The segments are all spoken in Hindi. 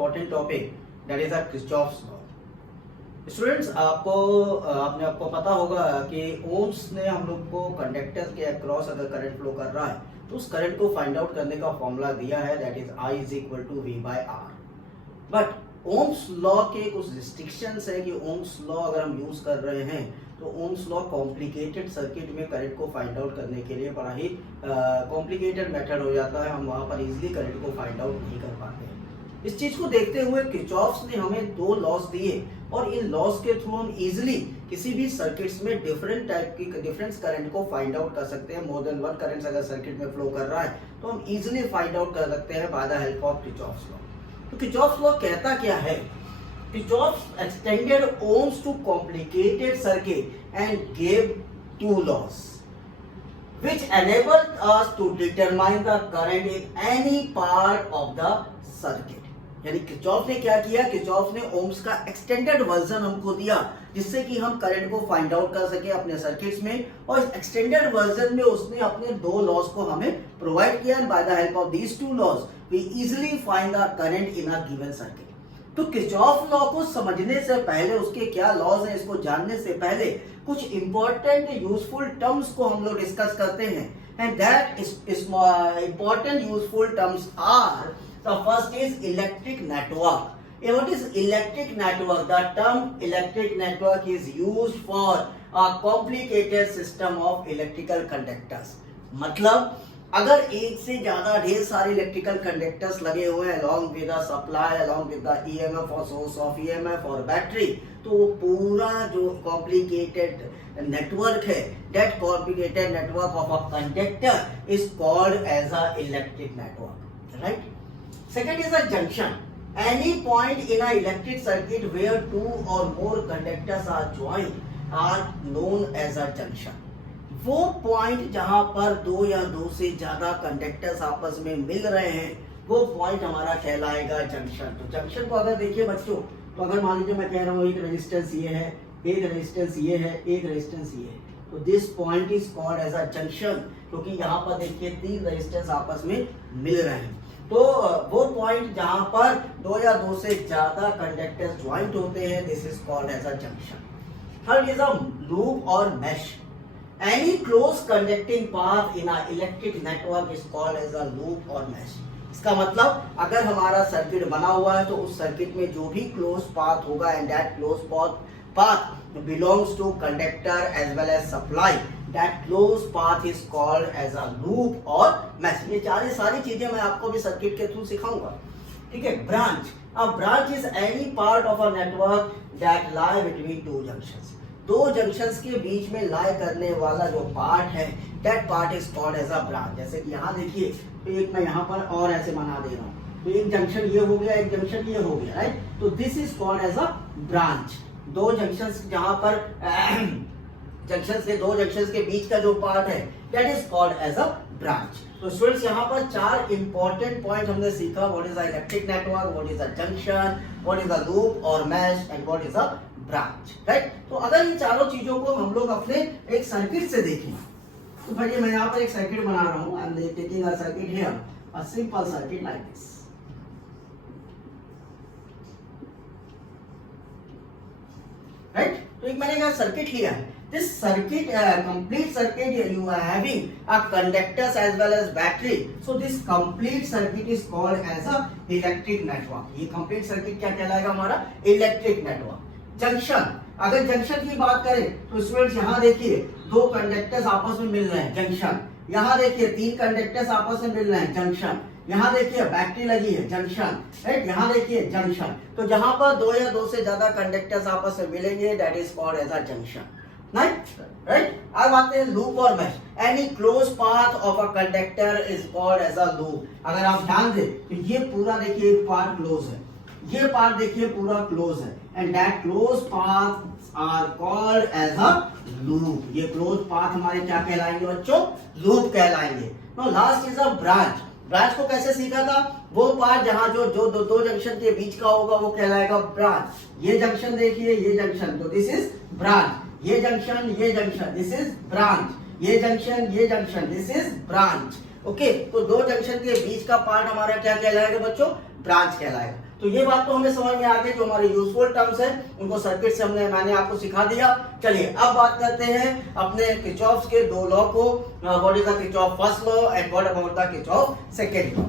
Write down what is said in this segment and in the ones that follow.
important topic, that is a Kirchhoff's law. Students आपको पता होगा कि ओम्स ने हम लोग को कंडक्टर के अक्रॉस अगर करंट फ्लो कर रहा है तो उस करंट को फाइंड आउट करने का फॉर्मूला दिया है, that is I is equal to V by R. But Ohm's law के कुछ रिस्ट्रिक्शंस है कि ओम्स लॉ अगर हम यूज कर रहे हैं तो ओम्स लॉ कॉम्प्लिकेटेड सर्किट में करंट को फाइंड आउट करने के लिए बड़ा ही कॉम्प्लिकेटेड मेथड हो जाता है. हम वहां पर इजीली करंट को फाइंड आउट नहीं कर पाते हैं. इस चीज को देखते हुए किर्चॉफ्स ने हमें दो लॉस दिए और इन लॉस के थ्रू हम इजीली किसी भी सर्किट्स में डिफरेंट टाइप की डिफरेंस करंट को फाइंड आउट कर सकते हैं. मोर देन वन करंट्स अगर सर्किट में फ्लो कर रहा है तो हम इजीली फाइंड आउट कर सकते हैं by the help of Kirchhoff's law. तो किर्चॉफ्स लॉ कहता क्या है? Kirchhoff's extended Ohm's to complicated circuit and gave two laws which enabled us to determine the current in any part of the circuit. यानी किर्चॉफ ने क्या किया? किर्चॉफ ने ओम्स का एक्सटेंडेड वर्जन हमको दिया जिससे कि हम करंट को फाइंड आउट कर सके अपने सर्किट्स में, और इस एक्सटेंडेड वर्जन में उसने अपने दो लॉस को हमें प्रोवाइड किया. By the help of these two laws we easily find the current in a given circuit. तो किर्चॉफ लॉ को समझने से पहले, उसके क्या लॉज हैं इसको जानने से पहले कुछ इंपॉर्टेंट यूजफुल टर्म्स को हम लोग डिस्कस करते हैं. And that important useful terms are, the first is electric network. What is electric network? The term electric network is used for a complicated system of electrical conductors. मतलब अगर एक से ज्यादा ढेर सारे इलेक्ट्रिकल कंडक्टर्स लगे हुए हैं along with the supply, along with the EMF or source of EMF or battery, तो वो पूरा जो complicated network है, that complicated network of a conductor is called as a electric network, right? Second is a junction. Any point in a electric circuit where two or more conductors are joined are known as a junction. वो पॉइंट जहां पर दो या दो से ज्यादा कंडक्टर्स आपस में मिल रहे हैं वो पॉइंट हमारा कहलाएगा जंक्शन. तो जंक्शन को अगर देखिए बच्चों, तो अगर मान लीजिए मैं कह रहा हूँ एक रेजिस्टेंस ये है, एक रेजिस्टेंस ये है, एक रेजिस्टेंस ये है, तो this point is called as a junction, क्योंकि यहाँ पर देखिए तीन रेजिस्टेंस आपस में मिल रहे हैं. तो वो पॉइंट जहां पर दो या दो से ज्यादा कंडक्टर्स ज्वाइंट होते हैं, this is called as a junction. Third is a loop और mesh. Any close conducting path in a electric network is called as a loop और मैश. इसका मतलब अगर हमारा सर्किट बना हुआ है तो उस सर्किट में जो भी क्लोज पाथ होगा and that close path belongs to conductor as well as supply, that closed path is called as a loop or mesh. ये सारी चीजें मैं आपको भी सर्किट के थ्रू सिखाऊंगा. ठीक है. Branch. A branch is any part of a network that lie between two junctions. दो जंक्शंस के बीच में लाई करने वाला जो पार्ट है, that part is called as a branch. जैसे कि यहाँ देखिए, तो एक मैं यहाँ पर और ऐसे बना दे रहा हूँ, तो एक जंक्शन ये हो गया, एक जंक्शन ये हो गया, राइट. तो this is called as a branch. दो जंक्शंस जहां पर जंक्शन से दो जंक्शंस के बीच का जो पार्ट है that is called as a branch. तो स्टूडेंट्स यहाँ पर चार इंपॉर्टेंट पॉइंट हमने सीखा. What is a electric network, what is a junction, what is a loop और mesh and what is a branch, right. तो अगर इन चारों चीजों को हम लोग अपने एक सर्किट से देखें, तो भाई मैं यहाँ पर एक सर्किट बना रहा हूँ. I am taking a circuit here, a simple circuit like this, right. तो एक मैंने यहाँ सर्किट लिया है. This circuit, complete circuit, you are having a conductors as well as battery. So this complete circuit is called as a electric network. ये complete circuit क्या कहलाएगा हमारा? Electric network. जंक्शन. अगर जंक्शन की बात करें तो स्टूडेंट्स यहाँ देखिए दो कंडक्टर्स आपस में मिल रहे हैं, जंक्शन. यहाँ देखिए तीन कंडक्टर्स आपस में मिल रहे हैं, जंक्शन. यहाँ देखिए बैटरी लगी है, जंक्शन, राइट. यहाँ देखिए जंक्शन. तो जहां पर दो या दो से ज्यादा कंडक्टर्स आपस में मिलेंगे that is called as a junction, right. अब आते हैं लूप और mesh. Any close path of a conductor is called as a loop. अगर आप ध्यान दें तो ये पूरा देखिए एक पार्ट क्लोज है, ये पार्ट देखिए पूरा क्लोज है, and that close path are called as a loop. ये क्लोज पाथ हमारे क्या कहलाएंगे बच्चों? लूप कहलाएंगे. No last is a branch. Branch को कैसे सीखा था? वो पार्ट जहां जो दो जंक्शन के बीच का होगा वो कहलाएगा ब्रांच. ये जंक्शन देखिए, ये जंक्शन, तो दिस इज ब्रांच. ये जंक्शन, दिस इज ब्रांच. ये junction, this is branch. Okay. तो दो जंक्शन के बीच का पार्ट हमारा क्या कहलाएगा बच्चों? ब्रांच कहलाएगा. तो ये बात तो हमें समझ में आ गई, जो हमारे यूजफुल टर्म्स है उनको सर्किट से मैंने आपको सिखा दिया। चलिए अब बात करते हैं अपने किरचॉफ के दो लॉ को। What is the Kirchhoff first law and what about the Kirchhoff second law.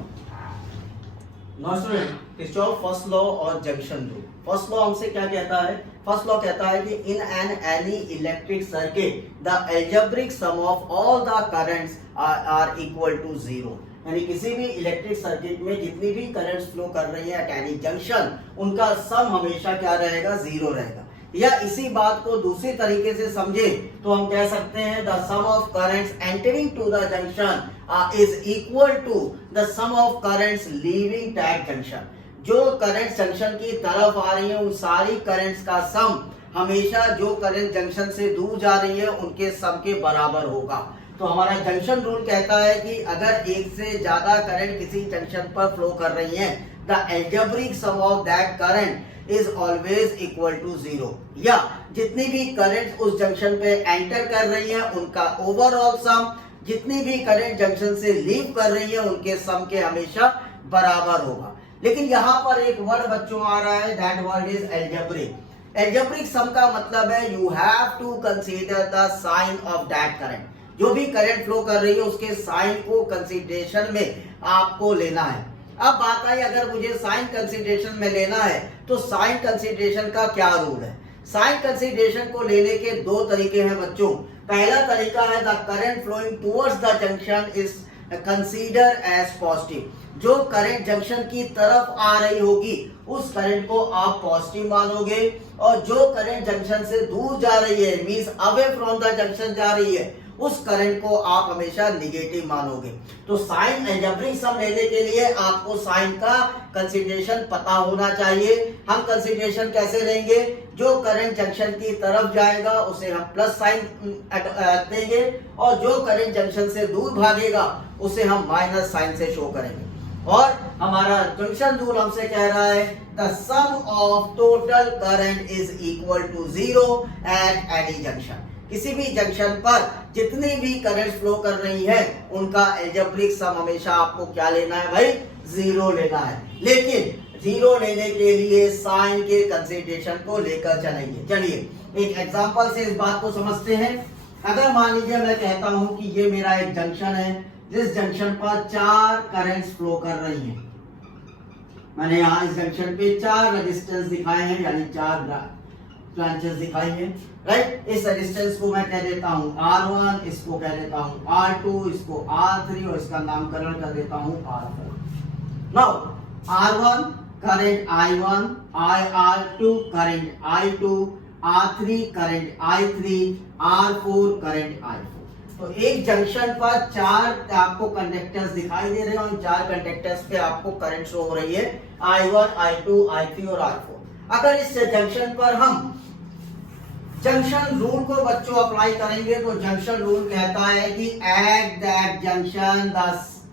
Now student, Kirchhoff first law और जंक्शन रूल। फर्स्ट लॉ हमसे क्या कहता है? फर्स्ट लॉ कहता है कि in an any electric circuit the algebraic sum of all the currents are equal to zero. यानी किसी भी इलेक्ट्रिक सर्किट में जितनी भी करंट्स फ्लो कर रही है एट एनी जंक्शन, उनका सम हमेशा क्या रहेगा? जीरो रहेगा। या इसी बात को दूसरी तरीके से समझे तो हम कह सकते हैं the sum of currents entering to the junction is equal to the sum of currents leaving that junction. जो करंट जंक्शन की तरफ आ रही है उन सारी करंट्स का सम हमेशा जो करंट जंक्शन से दूर जा रही है उनके सम के बराबर होगा। तो हमारा जंक्शन रूल कहता है कि अगर एक से ज्यादा करंट किसी जंक्शन पर फ्लो कर रही है, the algebraic sum of that current is always equal to zero. या जितनी भी करंट उस जंक्शन पे एंटर कर रही है उनका ओवरऑल सम जितनी भी करंट जंक्शन से लीव कर रही है उनके सम के हमेशा बराबर होगा। लेकिन यहाँ पर एक वर्ड बच्चों आ रहा है, that word is algebraic. Algebraic sum का मतलब है you have to consider the sign of that current. जो भी करंट फ्लो कर रही है उसके साइन को कंसीडरेशन में आपको लेना है। अब बात आई, अगर मुझे साइन कंसीडरेशन में लेना है तो साइन कंसीडरेशन का क्या रूल है? साइन कंसीडरेशन को लेने के दो तरीके हैं बच्चों। पहला तरीका है the current flowing towards the junction is consider as positive. जो करंट जंक्शन की तरफ आ रही होगी उस करंट को आप पॉजिटिव मानोगे, और जो करंट जंक्शन से दूर जा रही है means away from the junction जा रही है उस करंट को आप हमेशा निगेटिव मानोगे। तो साइन एल्जेब्रिक सम लेने के लिए आपको साइन का कंसीडरेशन पता होना चाहिए। हम कंसीडरेशन कैसे लेंगे? जो करंट जंक्शन की तरफ जाएगा उसे हम प्लस साइन देंगे, और जो करंट जंक्शन से दूर भागेगा उसे हम माइनस साइन से शो करेंगे। और हमारा जंक्शन रूल हमसे कह रहा है the sum of total current is equal to zero at any junction. किसी भी जंक्शन पर जितनी भी करंट फ्लो कर रही है उनका एल्जेब्रिक सम हमेशा आपको क्या लेना है भाई? जीरो लेना है। लेकिन जीरो लेने के लिए साइन के कंसीडरेशन को लेकर चलेंगे। चलिए एक एग्जांपल से इस बात को समझते हैं। अगर मान लीजिए मैं कहता हूं कि ये मेरा एक जंक्शन है, जिस जंक्शन पर चार करंट्स फ्लो कर रही हैं। मैंने यहाँ इस जंक्शन पे चार रेजिस्टेंस दिखाए हैं, यानी चार ब्रांचेस दिखाई हैं, राइट। इस रेजिस्टेंस को मैं कह देता हूँ R1, इसको कह देता हूँ R2, इसको R3 और इसका नामकरण कर देता हूँ R4। Now R1 current I1, R2 current I2, R3 current I3, R4 current I4। तो एक जंक्शन पर चार आपको कंडक्टर्स दिखाई दे रहे हैं, उन चार कंडक्टर्स पे आपको करंट शो हो रही है I1, I2, I3 और I4। अगर इस जंक्शन पर हम जंक्शन रूल को बच्चों अप्लाई करेंगे तो जंक्शन रूल कहता है कि at that junction the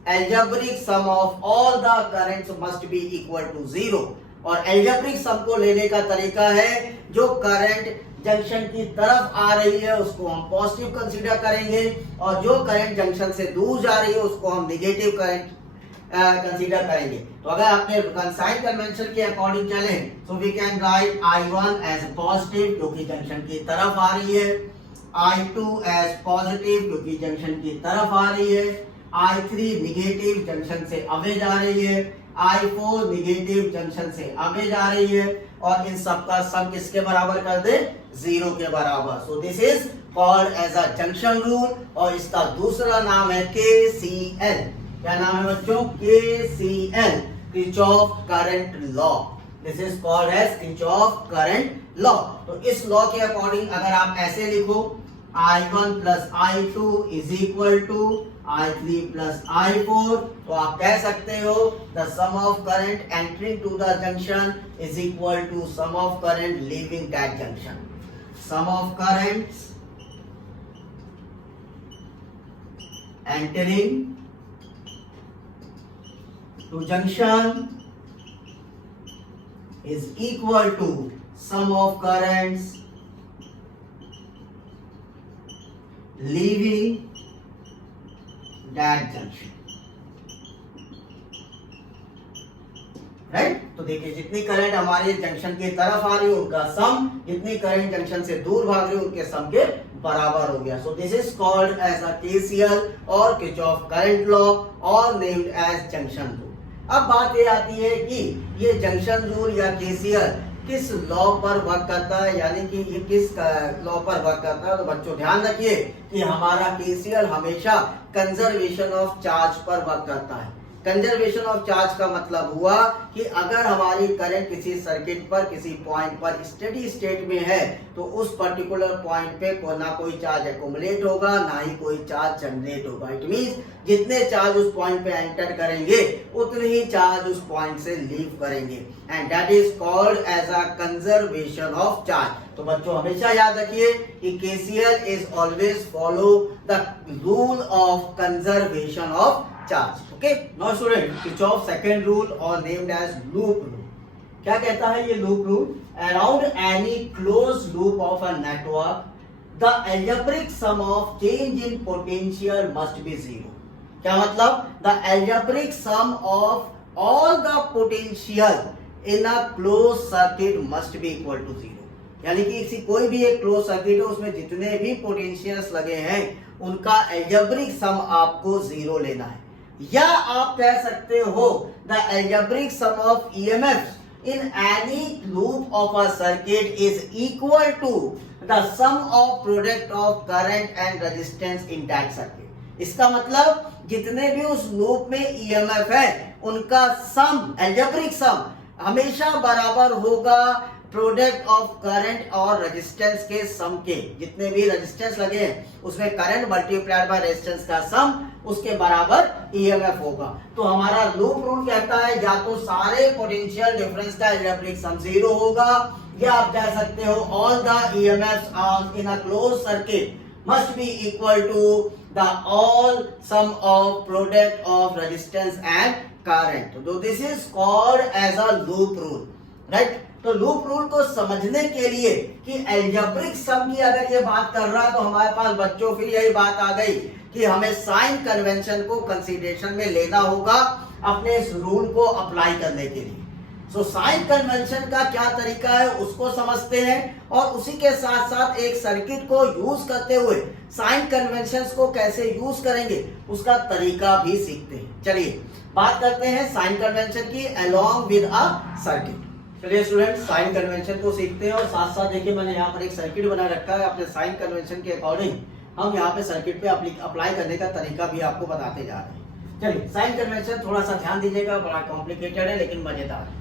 algebraic sum of all the currents must be equal to zero. और एल्जेब्रिक सम को लेने का तरीका है जो करंट जंक्शन की तरफ आ रही है उसको हम पॉजिटिव कंसीडर करेंगे, और जो करंट जंक्शन से दूर जा रही है उसको हम निगेटिव करंट कंसीडर करेंगे। तो अगर आपने साइन कन्वेंशन के अकॉर्डिंग चले तो we can write I1 as positive क्योंकि जंक्शन की तरफ आ रही है, I2 एज पॉजिटिव क्योंकि जंक्शन की तरफ आ रही है, I3 निगेटिव जंक्शन से अवे जा रही है, I4 निगेटिव जंक्शन से अवे जा रही है, और इन सब का सम किसके बराबर कर दे? जीरो के बराबर। So this is called as a junction rule, और इसका दूसरा नाम है KCL। क्या नाम है बच्चों? KCL, Kirchhoff current law. This is called as Kirchhoff current law. तो इस लॉ के अकॉर्डिंग अगर आप ऐसे लिखो I1 plus I2 is equal to I3 plus I4, तो आप कह सकते हो the sum of current entering to the junction is equal to sum of current leaving that junction. Sum of currents entering to junction is equal to sum of currents leaving that junction। Right. तो देखिए जितनी करंट हमारे जंक्शन की तरफ आ रही है उनका सम, जितनी करंट जंक्शन से दूर भाग रही है उनके सम के बराबर हो गया। So this is called as a KCL और किरचॉफ करंट लॉ और नेम्ड एज जंक्शन रूल। अब बात ये आती है कि ये जंक्शन रूल या केसीएल किस लॉ पर वर्क करता है, यानी कि ये किस लॉ पर वर्क करता है। तो बच्चों ध्यान रखिए कि हमारा केसीएल हमेशा कंजर्वेशन ऑफ चार्ज पर वर्क करता है। कंजर्वेशन ऑफ चार्ज का मतलब हुआ कि अगर हमारी करंट किसी सर्किट पर किसी पॉइंट पर स्टेडी स्टेट में है तो उस पर्टिकुलर पॉइंट पे ना कोई चार्ज एक्युमुलेट होगा ना ही कोई चार्ज जनरेट होगा। इट मींस जितने चार्ज उस पॉइंट पे एंटर करेंगे उतने ही चार्ज उस पॉइंट से लीव करेंगे and that is called as a conservation of charge. तो बच्चों हमेशा याद रखिए कि KCL is always follow the rule of conservation of charge. Okay, now student Kirchhoff second rule और नेम्ड एज लूप रूल क्या कहता है ये loop rule? Around any close loop of a network the algebraic sum of change in potential must be zero. क्या मतलब? The algebraic sum of all the potential in a close circuit must be equal to zero. यानी कि किसी कोई भी एक क्लोज सर्किट है उसमें जितने भी पोटेंशियल्स लगे हैं उनका अलजेब्रिक सम आपको जीरो लेना है, या आप कह सकते हो the algebraic sum of EMF in any loop of a circuit is equal to the sum of product of current and resistance in that circuit. इसका मतलब जितने भी उस लूप में ईएमएफ है उनका सम, अलजेब्रिक सम हमेशा बराबर होगा प्रोडक्ट ऑफ करंट और रेजिस्टेंस के सम के। जितने भी रेजिस्टेंस लगे हैं उसमें करंट मल्टीप्लाइड बाय रेजिस्टेंस का सम उसके बराबर ईएमएफ होगा। तो हमारा लूप रूल कहता है या तो सारे पोटेंशियल डिफरेंस का अलजेब्रिक सम जीरो होगा, या आप कह सकते हो all the EMFs in a close circuit must be equal to the all sum of product of resistance and current. So this is called as a loop rule, right? तो लूप रूल को समझने के लिए कि अलजेब्रिक सम की अगर ये बात कर रहा है तो हमारे पास बच्चों फिर यही बात आ गई कि हमें साइन कन्वेंशन को कंसीडरेशन में लेना होगा अपने इस रूल को अप्लाई करने के लिए। सो साइन कन्वेंशन का क्या तरीका है उसको समझते हैं और उसी के साथ साथ एक सर्किट को यूज करते हुए साइन कन्वेंशंस को कैसे यूज करेंगे उसका तरीका भी सीखते हैं। चलिए बात करते हैं साइन कन्वेंशन की अलोंग विद अ सर्किट। चलिए स्टूडेंट साइन कन्वेंशन को सीखते हैं और साथ साथ देखिए मैंने यहाँ पर एक सर्किट बना रखा है। अपने साइन कन्वेंशन के अकॉर्डिंग हम यहाँ पे सर्किट पे अप्लाई करने का तरीका भी आपको बताते जा रहे हैं। चलिए साइन कन्वेंशन थोड़ा सा ध्यान दीजिएगा, बड़ा कॉम्प्लिकेटेड है लेकिन मजेदार है।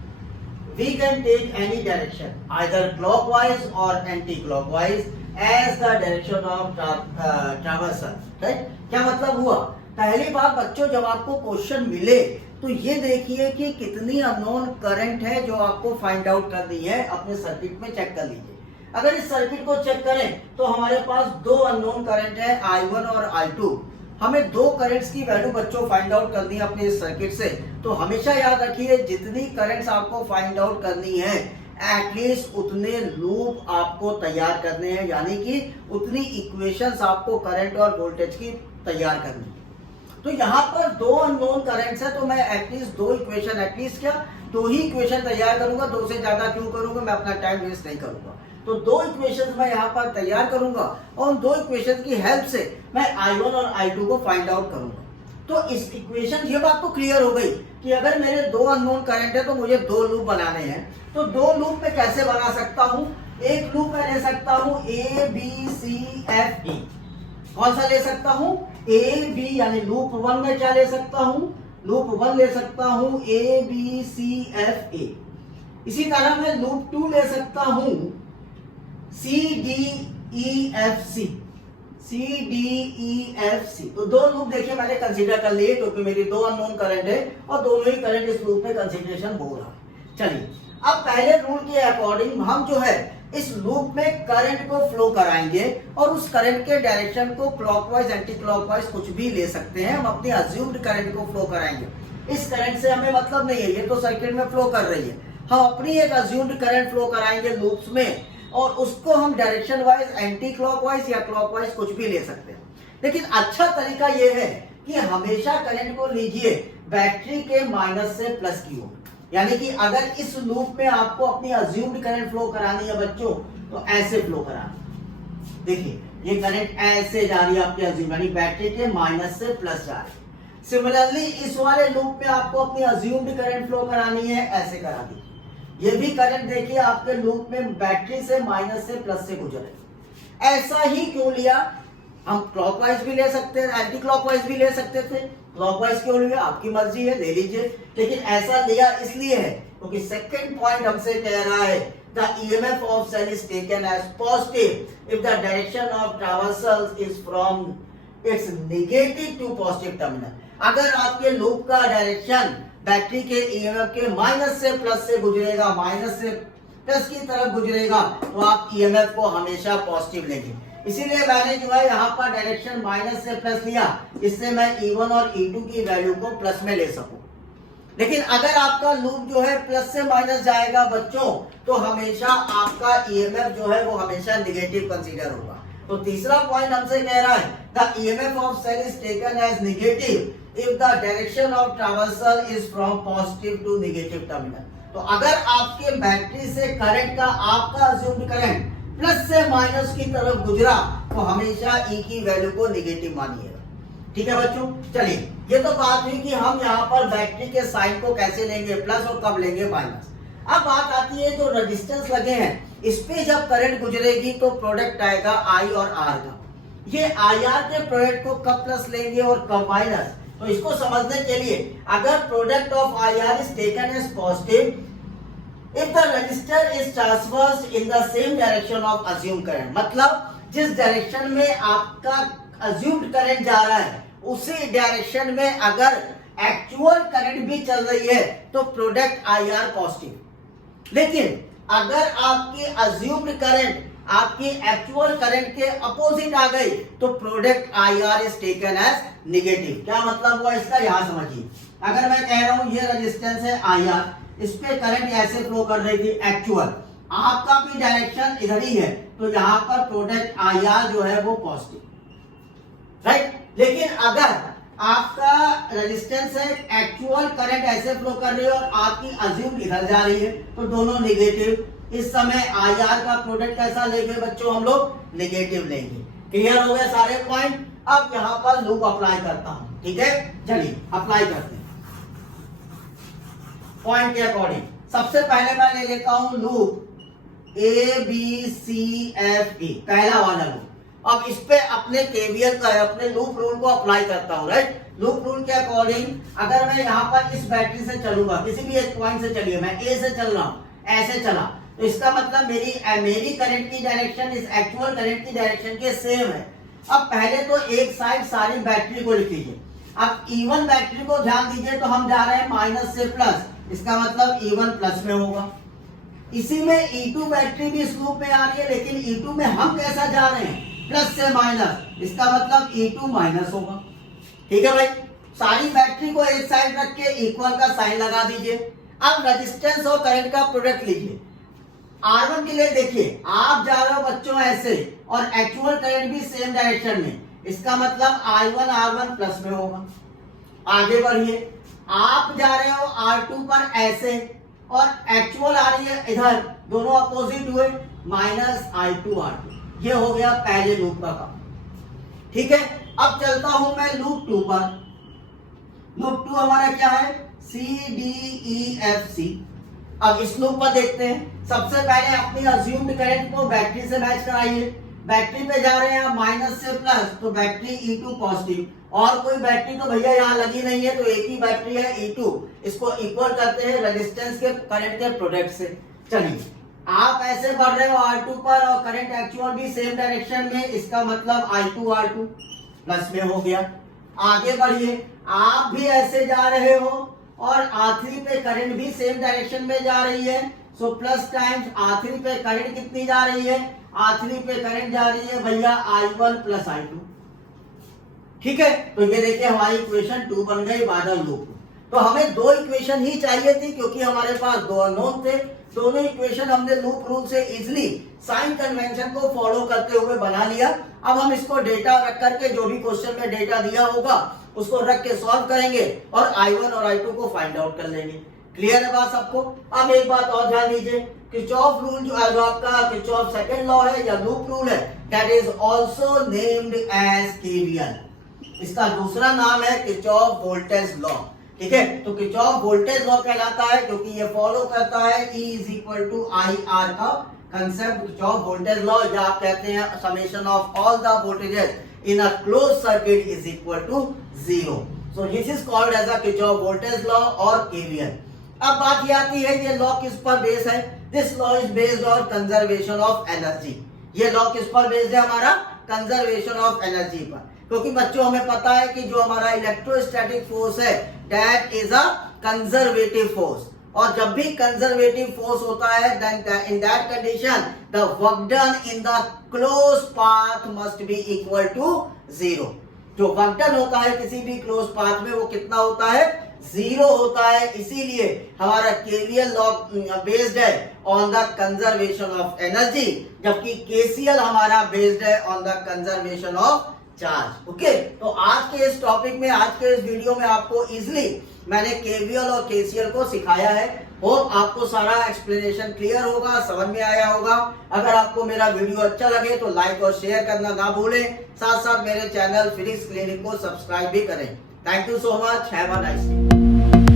We can take any direction either clockwise or anti-clockwise as the direction of traversal, right? क्या मतलब हुआ? पहली बार बच्चों जब आपको क्वेश्चन मिले तो ये देखिए कि कितनी अननोन करंट है जो आपको फाइंड आउट करनी है, अपने सर्किट में चेक कर लीजिए। अगर इस सर्किट को चेक करें तो हमारे पास दो अननोन करंट है I1 और I2। हमें दो करंट्स की वैल्यू बच्चों फाइंड आउट करनी है अपने इस सर्किट से। तो हमेशा याद रखिए जितनी करंट्स आपको फाइंड आउट करनी है एटलीस्ट उतने लूप आपको तैयार करने हैं, यानी कि उतनी इक्वेशंस आपको करंट और वोल्टेज की तैयार करनी है। तो यहाँ पर दो अननोन करंट्स है तो मैं एटलीस्ट दो इक्वेशन, एटलीस्ट क्या दो ही इक्वेशन तैयार करूंगा, दो से ज्यादा क्यों करूंगा, मैं अपना टाइम वेस्ट नहीं करूंगा। तो दो इक्वेशंस मैं यहाँ पर तैयार करूंगा और उन दो इक्वेशंस की हेल्प से मैं I1 और I2 को फाइंड आउट करूंगा। तो इस इक्वेशन ये बात तो क्लियर हो गई कि अगर मेरे दो अननोन करंट है तो मुझे दो लूप बनाने हैं। तो दो लूप में कैसे बना सकता हूं? एक लूप में ले सकता हूं ABCFE। कौन सा ले सकता हूं? AB, यानी लूप 1 में क्या ले सकता हूं? लूप 1 ले सकता हूं ABCFA। इसी तरह मैं लूप 2 ले सकता हूं CDEFC। तो दो लूप देखिए मैंने कंसीडर कर लिए क्योंकि मेरी दो अननोन करंट है और दोनों ही करंट इस लूप में कंसीडरेशन हो रहा है। चलिए अब पहले रूल के अकॉर्डिंग हम जो है इस लूप में करंट को फ्लो कराएंगे और उस करंट के डायरेक्शन को क्लॉकवाइज एंटी क्लॉकवाइज कुछ भी ले सकते हैं। हम अपनी अज्यूम्ड करंट को फ्लो कराएंगे। इस करंट से हमें मतलब नहीं है, ये तो सर्किट में फ्लो कर रही है। हम अपनी एक अज्यूम्ड करंट फ्लो कराएंगे लूप्स में और उसको हम डायरेक्शन वाइज एंटी क्लॉकवाइज या क्लॉकवाइज कुछ भी ले सकते हैं। लेकिन अच्छा तरीका यह है कि हमेशा करंट को लीजिए बैटरी के माइनस से प्लस की ओर। यानी कि अगर इस लूप में आपको अपनी अज्यूम्ड करंट फ्लो करानी है बच्चों, तो ऐसे फ्लो करानी। देखिए ये करंट ऐसे जा रही है आपकी अज्यूम, यानी बैटरी के माइनस से प्लस जा रही है। सिमिलरली इस वाले लूप में आपको अपनी अज्यूम्ड करंट फ्लो करानी है, ऐसे करा दी। ये भी करंट देखिए आपके लूप में बैटरी से माइनस से प्लस से गुजरे। ऐसा ही क्यों लिया? हम क्लॉकवाइज भी ले सकते हैं, एंटी क्लॉकवाइज भी ले सकते थे। क्लॉकवाइज क्यों लिया? आपकी मर्जी है, ले लीजिए। लेकिन ऐसा लिया इसलिए है क्योंकि सेकंड पॉइंट हमसे कह रहा है the EMF of cell is taken as positive if the direction of traversal is from its negative to positive terminal। अगर आपके लूप का डायरेक्शन बैटरी के EMF के माइनस से प्लस से गुजरेगा, माइनस से प्लस की तरफ गुजरेगा, तो आप EMF को हमेशा पॉजिटिव लेंगे। इसीलिए मैंने जो है यहाँ पर डायरेक्शन माइनस से प्लस लिया, इससे मैं E1 और E2 की वैल्यू को प्लस में ले सकूं। लेकिन अगर आपका लूप जो है प्लस से माइनस जाएगा बच्चों, तो हमेशा आपका EMF जो है वो हमेशा नेगेटिव कंसीडर होगा। तो तीसरा पॉइंट हमसे कह रहा है the EMF of cell is taken as negative if the direction of traversal is from positive to negative terminal. तो अगर आपके बैटरी से करंट का आपका अज्यूम्ड करंट प्लस से माइनस की तरफ गुजरा, तो हमेशा E की वैल्यू को नेगेटिव मानिएगा। ठीक है बच्चों, चलिए ये तो बात हुई कि हम यहाँ पर बैटरी के साइन को कैसे लेंगे, प्लस और कब लेंगे माइनस। अब बात आती है जो रेजिस्टेंस लगे हैं, इस पे जब करंट गुजरेगी तो प्रोडक्ट आएगा I और R का। ये IR के प्रोडक्ट को कब प्लस लेंगे और कब माइनस, तो इसको समझने के लिए अगर product of IR is taken as positive if the resistor is transversed in the same direction of assumed current, मतलब जिस डायरेक्शन में आपका assumed current जा रहा है उसी डायरेक्शन में अगर एक्चुअल करंट भी चल रही है तो प्रोडक्ट IR पॉजिटिव। लेकिन अगर आपकी assumed करंट आपकी एक्चुअल करंट के अपोजिट आ गई तो product IR is taken as negative. क्या मतलब हुआ इसका, यहां समझिए। अगर मैं कह रहा हूं ये रेजिस्टेंस है IR, इस पे करंट ऐसे फ्लो कर रही थी एक्चुअल, आपका भी डायरेक्शन इधर ही है, तो यहाँ पर प्रोडक्ट IR जो है वो पॉजिटिव, राइट। लेकिन अगर आपका रेजिस्टेंस है, एक्चुअल करंट ऐसे फ्लो कर रही है और आपकी अज्यूम इधर जा रही है, तो दोनों नेगेटिव। इस समय IR का प्रोडक्ट कैसा लेंगे बच्चों, हम लोग नेगेटिव लेंगे। क्लियर हो गए सारे पॉइंट। अब यहाँ पर लूप अप्लाई करता हूं, ठीक है, चलिए अप्लाई करते हैं पॉइंट के अकॉर्डिंग। सबसे पहले मैं ले लेता हूं लूप ABCFE, पहला वाला लूप। अब इस पे अपने KVL का अपने लूप रूल को अप्लाई करता हूं, राइट। लूप रूल के अकॉर्डिंग अगर मैं यहाँ पर इस बैटरी से चलूंगा, किसी भी एक पॉइंट से चलिए, मैं A से चल रहा हूं, ऐसे चला, तो इसका मतलब मेरी करंट की डायरेक्शन इस एक्चुअल करंट की डायरेक्शन के सेम है। अब पहले तो एक साइड सारी बैटरी को लिख लीजिए। अब E1 बैटरी को ध्यान दीजिए, तो हम जा रहे हैं माइनस से प्लस, इसका मतलब E1 प्लस में होगा। इसी में E2 बैटरी भी इस लूप में आ रही है, लेकिन E2 में हम कैसा जा रहे हैं, प्लस से माइनस, इसका मतलब E2 माइनस होगा। ठीक है भाई, सारी बैटरी को एक साइड रख के इक्वल का साइन लगा दीजिए। अब रेजिस्टेंस और करंट का प्रोडक्ट लीजिए। R1 के लिए देखिए, आप जा रहे हो बच्चों ऐसे और एक्चुअल करंट भी सेम डायरेक्शन में, इसका मतलब I1 R1 प्लस में होगा। आगे बढ़िए, आप जा रहे हो R2 पर ऐसे और एक्चुअल आ रही है इधर, दोनों अपोजिट हुए, माइनस I2 R2। ये हो गया पहले लूप का काम। ठीक है, अब चलता हूं मैं लूप 2 पर। लूप 2 हमारा क्या है, CDEFC। अब इस लूप पर देखते हैं। सबसे पहले अपनी अज्यूम्ड करंट को बैटरी से मैच कराइए। बैटरी पे जा रहे हैं माइनस से प्लस, तो बैटरी E2 पॉजिटिव। और कोई बैटरी तो भैया यहाँ लगी नहीं है, तो एक ही बैटरी है E2। इसको इक्वल करते हैं रेजिस्टेंस के करंट के प्रोडक्ट से। चलिए, आप ऐसे बढ़ रहे हो R2 पर और करंट एक्चुअल भी सेम डायरेक्शन में, इसका मतलब I2 R2 प्लस में हो गया। आगे बढ़िए, आप भी ऐसे जा रहे हो और R3 पे करंट भी सेम डायरेक्शन में जा रही है, सो प्लस टाइम्स R3 पे करंट कितनी जा रही है, R3 पे करंट जा रही है भैया I1 प्लस I2। ठीक है, तो ये देखिए हमारी इक्वेशन 2 बन गई बादल लूप। तो हमें दो इक्वेशन ही चाहिए थी क्योंकि हमारे पास दो अननोन थे। दोनों इक्वेशन हमने लूप रूल से इजिली साइन कन्वेंशन को फॉलो करते हुए बना लिया। अब हम इसको डेटा रख करके, जो भी क्वेश्चन में डेटा दिया होगा उसको रख के सॉल्व करेंगे और I1 और I2 को फाइंड आउट कर लेंगे। क्लियर है बात सबको? अब एक बात और ध्यान दीजिए, किरचॉफ रूल जो आपका किरचॉफ सेकंड लॉ है या लूप रूल है, that is also named as KVL. इसका दूसरा नाम है किरचॉफ वोल्टेज लॉ। ठीक है, तो किरचॉफ वोल्टेज लॉ कहलाता है क्योंकि ये फॉलो करता है E is equal to I R का कंसेप्ट। किरचॉफ वोल्टेज लॉ या आप कहते हैं summation of all the voltages in a close circuit is equal to 0। So this is called as a Kirchhoff voltage law और केवीएल। अब बात ये आती है ये लॉ किस पर बेस है? This law is based on conservation of energy. ये लॉ किस पर बेस्ड है? हमारा कंजर्वेशन ऑफ एनर्जी पर। क्योंकि बच्चों हमें पता है कि जो हमारा इलेक्ट्रोस्टैटिक फोर्स है that is a conservative force, और जब भी कंजर्वेटिव फोर्स होता है then in that condition the work done in the close path must be equal to 0। जो वर्क डन होता है किसी भी क्लोज पाथ में वो कितना होता है? 0 होता है। इसीलिए हमारा केवीएल लॉ बेस्ड है on the conservation of energy, जबकि केसीएल हमारा बेस्ड है on the conservation of charge. Okay, तो आज के इस टॉपिक में, आज के इस वीडियो में आपको इजिली मैंने केवीएल और केसीएल को सिखाया है। होप आपको सारा एक्सप्लेनेशन क्लियर होगा, समझ में आया होगा। अगर आपको मेरा वीडियो अच्छा लगे तो लाइक और शेयर करना ना भूलें, साथ साथ मेरे चैनल फिजिक्स क्लिनिक को सब्सक्राइब भी करें। Thank you so much, have a nice day.